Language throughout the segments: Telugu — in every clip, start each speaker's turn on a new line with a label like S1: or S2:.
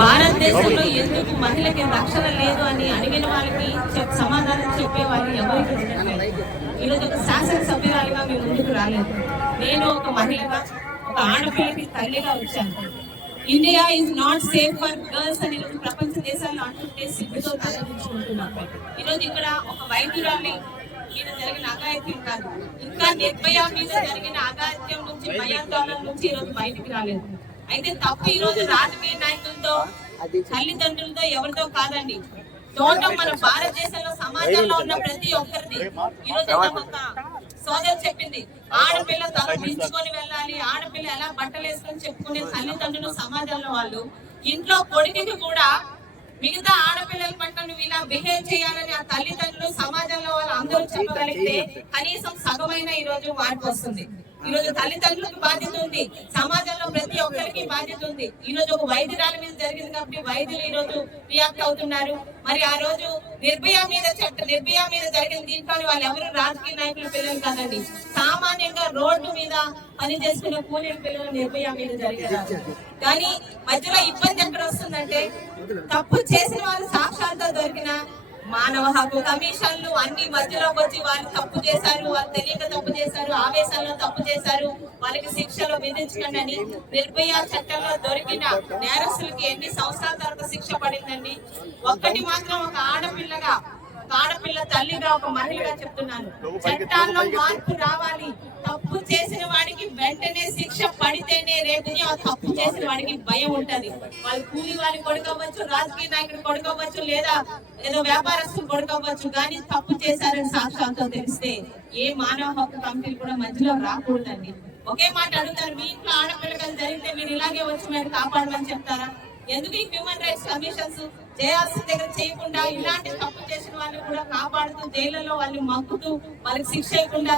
S1: భారతదేశంలో ఎందుకు మహిళకి రక్షణ లేదు అని అడిగిన వాళ్ళకి సమాధానం చెప్పే వాళ్ళు ఎవరికి ఉండట్లేదు ఈరోజు ఒక శాసనసభ్యురాలుగా మేము ముందుకు రాలేదు. నేను ఒక మహిళగా ఒక ఆడపిల్లకి తల్లిగా వచ్చాను. India is not safe for girls అని ఈరోజు ప్రపంచ దేశాల్లో అంటుంటే సిగ్గుతో తలదించుకుంటున్నాం. ఈరోజు ఇక్కడ ఒక వైద్యురాలి మీద జరిగిన అఘాయిత్యం కాదు. ఇంకా నిర్భయ మీద జరిగిన అఘాయిత్యం నుంచి భయాందోళన నుంచి ఈరోజు బయటికి రాలేదు. అయితే తప్పు ఈ రోజు రాజకీయ నాయకులతో తల్లిదండ్రులతో ఎవరితో కాదండి. తోటం మన భారతదేశంలో సమాజంలో ఉన్న ప్రతి ఒక్కరిది. ఈ రోజు ఒక సోదరు చెప్పింది ఆడపిల్ల తల మించుకొని వెళ్ళాలి ఆడపిల్ల ఎలా బట్టలు వేసుకొని చెప్పుకునే తల్లిదండ్రులు సమాజంలో వాళ్ళు. ఇంట్లో కొడుకుకి కూడా మిగతా ఆడపిల్లల పట్ల నువ్వు ఇలా బిహేవ్ చేయాలని ఆ తల్లిదండ్రులు సమాజంలో వాళ్ళు అందరూ చెప్పగలిగితే కనీసం సగమైన ఈ రోజు మార్పు వస్తుంది. ఈ రోజు తల్లిదండ్రులకు బాధ్యత ఉంది. సమాజంలో ప్రతి ఒక్కరికి బాధ్యత ఉంది. ఈ రోజు ఒక వైద్యురాల మీద జరిగింది కాబట్టి వైద్యులు ఈ రోజు రియాక్ట్ అవుతున్నారు. మరి ఆ రోజు నిర్భయ మీద చట్ట నిర్భయ మీద జరిగిన దీంట్లో వాళ్ళు ఎవరు? రాజకీయ నాయకుల పిల్లలు కాదండి. సామాన్యంగా రోడ్డు మీద పని చేసుకునే కూలీల పిల్లలు నిర్భయ మీద జరిగారు. కానీ మధ్యలో ఇబ్బంది ఎక్కడ వస్తుందంటే తప్పు చేసిన వాళ్ళు సాక్ష్యాలతో దొరికిన మానవ హక్కు కమిషన్లు అన్ని మధ్యలోకి వచ్చి వాళ్ళు తప్పు చేశారు వాళ్ళు తెలియక తప్పు చేశారు ఆవేశాల్లో తప్పు చేశారు వాళ్ళకి శిక్షలు విధించకండి. అని నిర్భయ చట్టంలో దొరికిన నేరస్తులకి ఎన్ని సంవత్సరాల తర్వాత శిక్ష పడిందండి? ఒక్కటి మాత్రం ఒక ఆడపిల్లగా ఆడపిల్ల తల్లిగా ఒక మహిళగా చెప్తున్నాను. చట్టాల్లో మార్పు రావాలి. తప్పు చేసిన వాడికి వెంటనే శిక్ష పడితేనే రేపుని ఆ తప్పు చేసిన వాడికి భయం ఉంటది. వాళ్ళు కూలి వాడిని కొడుకోవచ్చు రాజకీయ నాయకుడు కొడుకోవచ్చు లేదా ఏదో వ్యాపారస్తులు కొడుకోవచ్చు కానీ తప్పు చేశారని సాక్ష్యాలతో తెలిస్తే ఏ మానవ హక్కు కమిటీలు కూడా మధ్యలో రాకూడదండి. ఒకే మాట అడుగుతారు మీ ఇంట్లో ఆడపిల్లకలు జరిగితే మీరు ఇలాగే వచ్చి మీరు కాపాడమని చెప్తారా? ఎందుకు ఈ హ్యూమన్ రైట్స్ కమిషన్స్ చేయాల్సిన దగ్గర చేయకుండా ఇలాంటి తప్పు చేసిన వాళ్ళు కూడా కాపాడుతూ జైళ్ళలో వాళ్ళు మక్కుతూ వాళ్ళకి శిక్ష ఇవ్వకుండా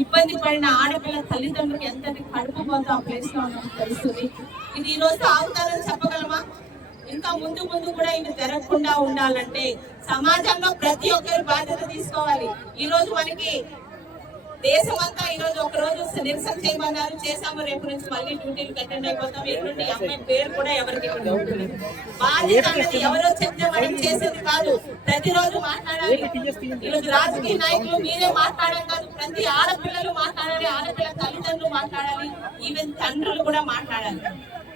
S1: ఇబ్బంది పడిన ఆడపిల్ల తల్లిదండ్రులకు ఎంత కడుపు పోతా ప్లేస్లో తెలుస్తుంది. ఇది ఈ రోజు ఆగుతారని చెప్పగలమా? ఇంకా ముందు ముందు కూడా ఇవి జరగకుండా ఉండాలంటే సమాజంలో ప్రతి ఒక్కరు బాధ్యత తీసుకోవాలి. ఈ రోజు మనకి దేశం అంతా ఈ రోజు ఒక రోజు నిరసన చేయమన్నారు. చేసాము రేపు నుంచి మళ్ళీ డ్యూటీలు అటెండ్ అయిపోతాం. ఈ అమ్మాయి పేరు కూడా ఎవరికి బాధ్యత అనేది ఎవరో చెప్తే మనం చేసేది కాదు. ప్రతిరోజు మాట్లాడాలి. ఈ రోజు రాజకీయ నాయకులు మీరే మాట్లాడడం కాదు. ప్రతి ఆడపిల్లలు మాట్లాడాలి ఆడపిల్ల తల్లిదండ్రులు మాట్లాడాలి. ఈవెన్ తండ్రులు కూడా మాట్లాడాలి.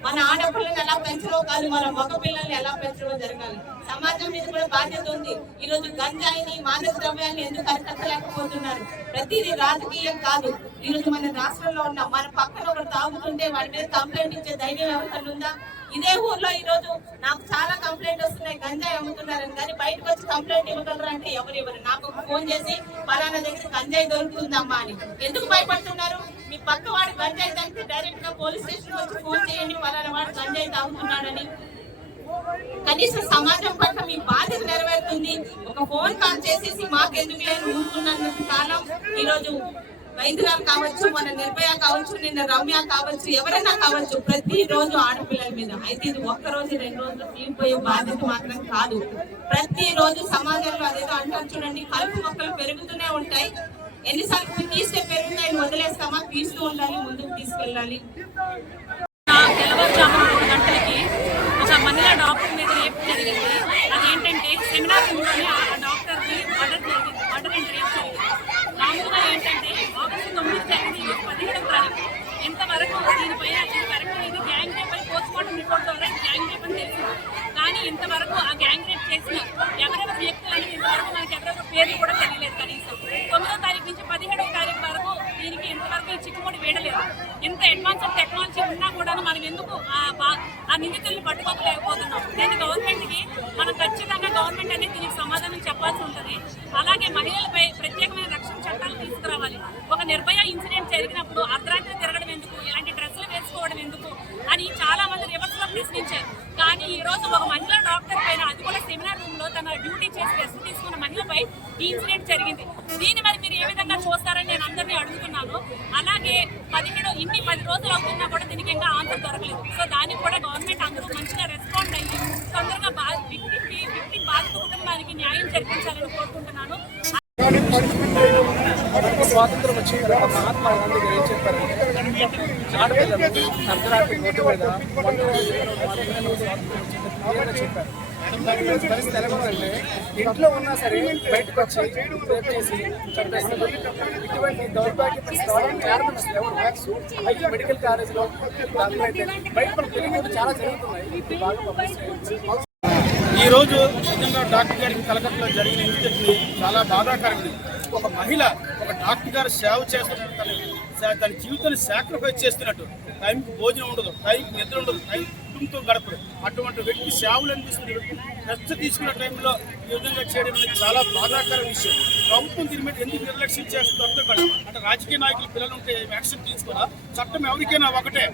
S1: మన ఆడపిల్లని ఎలా పెంచడో కాదు మన మగ పిల్లల్ని ఎలా పెంచడో జరగాలి. సమాజం మీద కూడా బాధ్యత ఉంది. ఈ రోజు గంజాయిని మాదక ద్రవ్యాన్ని ఎందుకు అరికట్టలేకపోతున్నారు? ప్రతిదీ రాజకీయం కాదు. ఈ రోజు మన రాష్ట్రంలో ఉన్న మన పక్కన ఒకరు తాగుతుంటే వాడి మీద కంప్లైంట్ ఇచ్చే ధైర్యం ఎవరికన్నా ఉందా? ఇదే ఊర్లో ఈ రోజు నాకు చాలా కంప్లైంట్ వస్తున్నాయి. గంజాయి అమ్ముతున్నారని. కానీ బయటకు వచ్చి కంప్లైంట్ ఇవ్వగలరా అంటే ఎవరు ఎవరు నాకు ఫోన్ చేసి పలానా దగ్గర గంజాయి దొరుకుతుందమ్మా అని. ఎందుకు భయపడుతున్నారు? మీ పక్క వాడు గంజాయి తాగితే డైరెక్ట్గా పోలీస్ స్టేషన్ వచ్చి ఫోన్ చేయండి. పలానా వాడు గంజాయి తాగుతున్నాడని. కనీసం సమాజం పట్ల ఒక ఫోన్ కాల్ చేసేసి మాకెందుకు లేని ఊరుకున్నందుకు కాలం. ఈ రోజు వైద్యురాలు కావచ్చు మన నిర్భయ కావచ్చు నిన్న రమ్య కావచ్చు ఎవరైనా కావచ్చు ప్రతి రోజు ఆడపిల్లల మీద. అయితే ఇది ఒక్క రోజు రెండు రోజులు తీరిపోయే బాధ్యత మాత్రం కాదు. ప్రతి రోజు సమాజంలో అదేదో అంటారు చూడండి కలుపు మొక్కలు పెరుగుతూనే ఉంటాయి. ఎన్నిసార్లు తీస్తే పెరుగుతాయి వదిలేస్తామా? తీస్తూ ఉండాలి ముందుకు తీసుకెళ్ళాలి.
S2: తెల్లవారుజామున మూడు గంటలకి ఒక మహిళా డాక్టర్ మీద రేపు జరిగింది అదేంటంటే సెమినార్ రూమ్లోనే ఆ డాక్టర్కి మర్డర్ జరిగింది మర్డర్ అండ్ రేప్ జరిగింది మామూలుగా ఏంటంటే ఆగస్టు తొమ్మిది జరిగింది ఈరోజు పదిహేడవ తారీఖు ఇంతవరకు దీనిపైన ఇది కరెక్ట్ ఇది గ్యాంగ్ రేప్ అని పోస్ట్ మార్టం రిపోర్ట్ ద్వారా ఇది గ్యాంగ్ రేప్ అని తెలిసింది కానీ ఇంతవరకు ఆ గ్యాంగ్ రేప్ చేసిన ఎవరెవరు వ్యక్తులు అనేది ఇంతవరకు మనకి ఎవరెవరు పేర్లు కూడా తెలియలేదు కనీసం. తొమ్మిదో తారీఖు నుంచి పదిహేడవ తారీఖు వరకు దీనికి ఇంతవరకు ఈ చిక్కుముడి వేయలేదు ఇంత అడ్వాన్స్ టెక్నాలజీ ఉన్నా కూడా మనం ఎందుకు ఆ బా- ఆ నిందితుల్ని పట్టుకోలేకపోతున్నాం? దీన్ని గవర్నమెంట్కి మనం ఖచ్చితంగా గవర్నమెంట్ అనేది దీనికి సమాధానం చెప్పాల్సి ఉంటుంది. అలాగే మహిళలపై ప్రత్యేకమైన రక్షణ చట్టాలు తీసుకురావాలి. ఒక నిర్భయ ఇన్సిడెంట్ జరిగినప్పుడు అర్ధరాత్రి తిరగడం ఎందుకు? ఇలాంటి డ్రెస్సులు వేసుకోవడం ఎందుకు? అని చాలా మంది ప్రశ్నించారు. కానీ ఈరోజు ఒక మహిళ డాక్టర్ పైన అది కూడా సెమినార్ రూమ్లో తన డ్యూటీ చేసి రెస్ట్ తీసుకున్న మహిళపై ఈ ఇన్సిడెంట్ జరిగింది. దీన్ని మరి మీరు ఏ విధంగా చూస్తారని నేను అందరినీ అడుగుతున్నాను. అలాగే పదిహేడు ఇన్ని పది రోజులు అవుతున్నా కూడా దీనికి ఇంకా ఆన్సర్ దొరకలేదు. సో దానికి కూడా గవర్నమెంట్ అందరూ మంచిగా రెస్పాండ్ అయ్యి తొందరగా బా విక్టికి విక్టి బాధిత కుటుంబానికి న్యాయం జరిపించాలని కోరుకుంటున్నాను.
S3: స్వాతంత్రం వచ్చి మహాత్మా గాంధీ గారు ఏం చెప్పారంటే ఆడపిల్లలు అర్ధరాత్రి రోడ్డు మీద స్వాతంత్రం వచ్చింది చెప్పారు? పరిస్థితి ఎలాగోనంటే ఇంట్లో ఉన్నా సరే బయటకు వచ్చి రేప్ చేసి చంపేస్తున్నారు ఇటువంటి దౌర్భాగ్య పరిస్థితి ఎవరు మ్యాథ్స్ మెడికల్ కాలేజ్లో దాంట్లో అయితే బయట మన తెలుగు చాలా జరుగుతున్నాయి. బాగా publicity అయింది.
S4: ఈ రోజు నిజంగా డాక్టర్ గారికి కలకత్తాలో జరిగిన ఇన్సిడెంట్ చాలా బాధాకరమైనది. ఒక మహిళ ఒక డాక్టర్ గారు సేవ చేస్తున్నట్టు తన తన జీవితాన్ని సాక్రిఫైస్ చేస్తున్నట్టు. టైంకి భోజనం ఉండదు టైంకి నిద్ర ఉండదు టైం కుటుంబంతో గడపడు అటువంటి వ్యక్తి సేవలు అందిస్తున్న వ్యక్తి రెస్ట్ తీసుకున్న టైంలో ఈ విధంగా చేయడం అనేది చాలా బాధాకర విషయం. ప్రభుత్వం దీని మీద ఎందుకు నిర్లక్ష్యం చేస్తుందో అర్థం కాదు. అంటే రాజకీయ నాయకులు పిల్లలు ఉంటే యాక్షన్ తీసుకోరా. చట్టం ఎవరికైనా ఒకటే.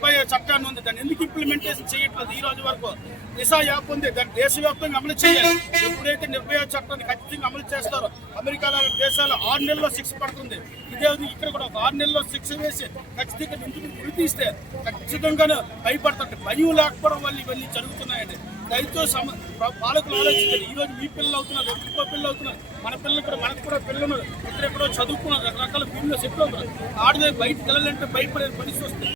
S4: డెబ్బై చట్టాన్ని ఉంది. దాన్ని ఎందుకు ఇంప్లిమెంటేషన్ చేయట్లేదు? ఈ రోజు వరకు దిశ యాప్ ఉంది. దాన్ని దేశవ్యాప్తంగా అమలు చేయాలి. ఎప్పుడైతే నిర్భయ చట్టాన్ని ఖచ్చితంగా అమలు చేస్తారో అమెరికా లాంటి దేశాలు ఆరు నెలల్లో శిక్ష పడుతుంది. ఇదే ఇక్కడ కూడా ఒక ఆరు నెలల్లో శిక్ష వేసి ఖచ్చితంగా నిందితుడిని గురితీస్తే ఖచ్చితంగా భయపడతారు భయం లేకపోవడం వల్ల ఇవన్నీ జరుగుతున్నాయండి. దయతో సమ పాలకులు ఆలోచించారు ఈ రోజు మీ పిల్లలు అవుతున్నారు ఇంకో పిల్లలు అవుతున్నారు. మన పిల్లలు కూడా మనకు కూడా పిల్లలు ఉన్నారు. ఎక్కడెక్కడో చదువుకున్నారు. రకరకాల భూమిలో సెటిల్ అవుతున్నారు. ఆడదే బయటకు వెళ్ళాలంటే భయపడే పరిస్థితి వస్తుంది.